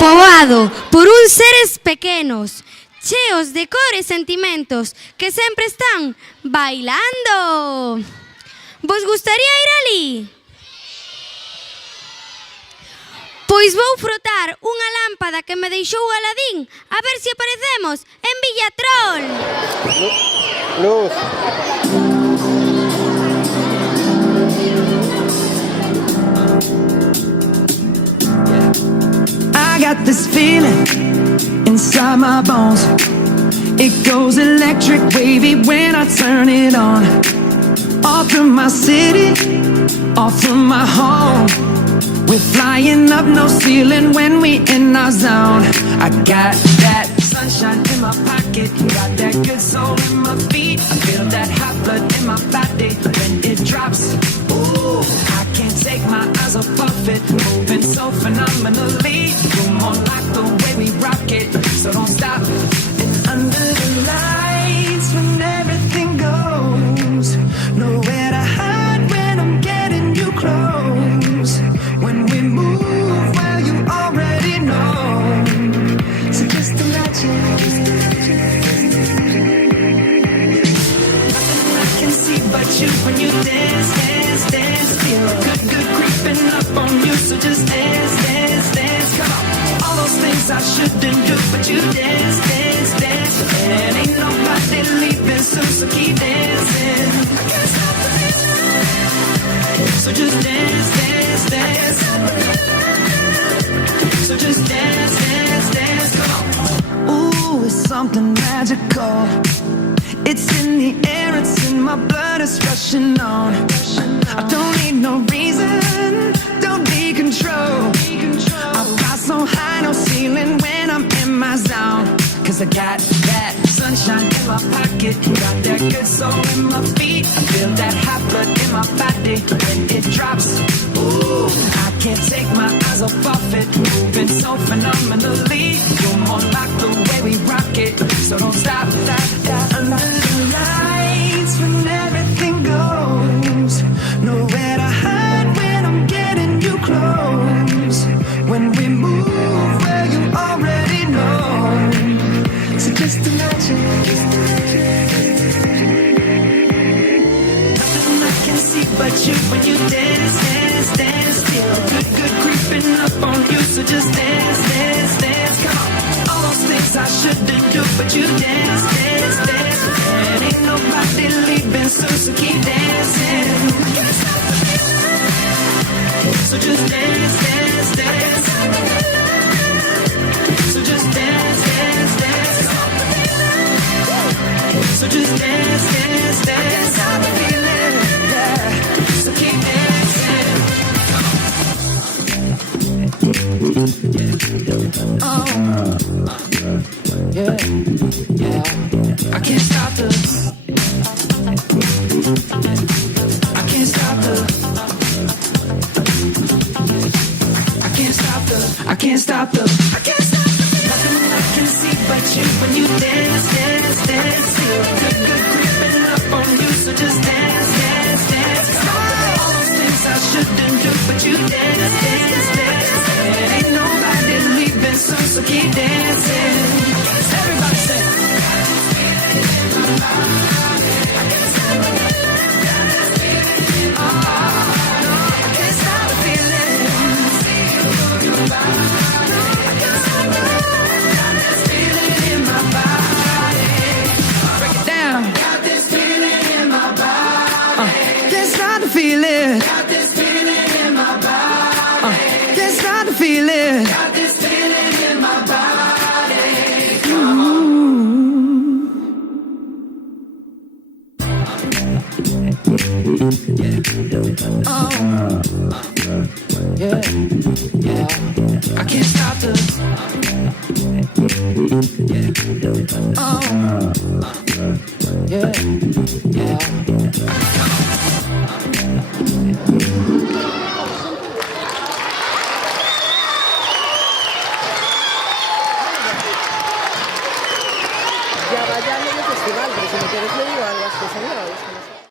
Poboado por uns seres pequenos, cheos de cor e sentimentos, que sempre están bailando. Vos gustaría ir alí? Pois vou frotar unha lámpada que me deixou Aladín a ver se aparecemos en Villatrol. Luz. I got this feeling inside my bones. It goes electric wavy when I turn it on. All through my city, all through my home. We're flying up, no ceiling when we in our zone. I got that sunshine in my pocket, got that good soul in my feet. I feel that hot blood in my body when it drops. Ooh, I can't take my eyes off of it, moving so phenomenally. You're more like the way we rock it, so don't stop. And under the lights, when everything goes, nowhere to hide when I'm getting you close. When we move, well, you already know. So just imagine. Nothing I can see but you when you dance, dance, dance. Feel good, good creeping up on you. So just dance, dance, dance. Come on. All those things I shouldn't do, but you dance, dance, dance. And ain't nobody leaving soon, so keep dancing. I can't stop the feeling. So just dance, dance, dance. So just dance, dance, dance. Come on. Ooh, it's something magical. It's in the air, it's in my blood, it's rushing on. I don't need no reason, don't need control. I fly so high, no ceiling when I'm in my zone. Cause I got that sunshine in my pocket, got that good soul in my feet. I feel that hot blood in my body when it drops. Ooh, I can't take my eyes off of it, moving so phenomenally. You're more like the way we rock it, so don't stop. Under the lights when everything goes, nowhere to hide when I'm getting you close. When we move, well, you already know. So just imagine. Nothing I can see but you when you dance, dance, dance. Feel good, good creeping up on you. So just dance, dance, dance. Come on. All those things I shouldn't do, but you dance, dance, dance. And ain't nobody leaving soon, so keep dancing. I can't stop the feeling. So just dance, dance, dance. So just dance, dance, dance. So just dance, dance, dance. I can't stop the feeling. Yeah. So keep dancing. Oh, yeah, yeah. I can't stop the. I can't stop the. I can't stop the. I can't stop the. I can't stop the. Nothing I can see but you when you dance, dance, dance. Feel good, good creeping up on you. So just dance, dance, dance. All those things I shouldn't do, but you dance, dance, dance. And ain't nobody leaving soon, so keep dancing. Everybody say. I can't stop the. Oh, yeah, yeah.